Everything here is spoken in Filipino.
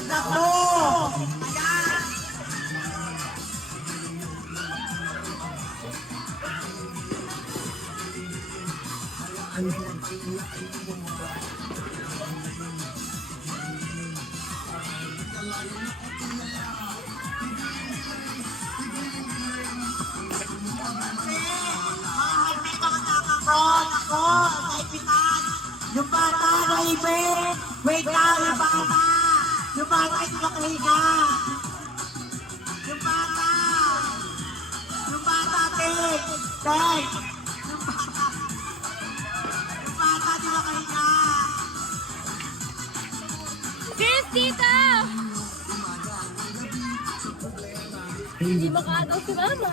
Anak mo! Ayan! Ako, naipitan. Yung bata, naibig. Wait lang, yung bata. Yung bata, ito nakahiga. Yung bata. Yung bata, Tek. Tek. Yung bata. Yung bata, ito nakahiga. Chris, dito! Hindi makataw si Mama.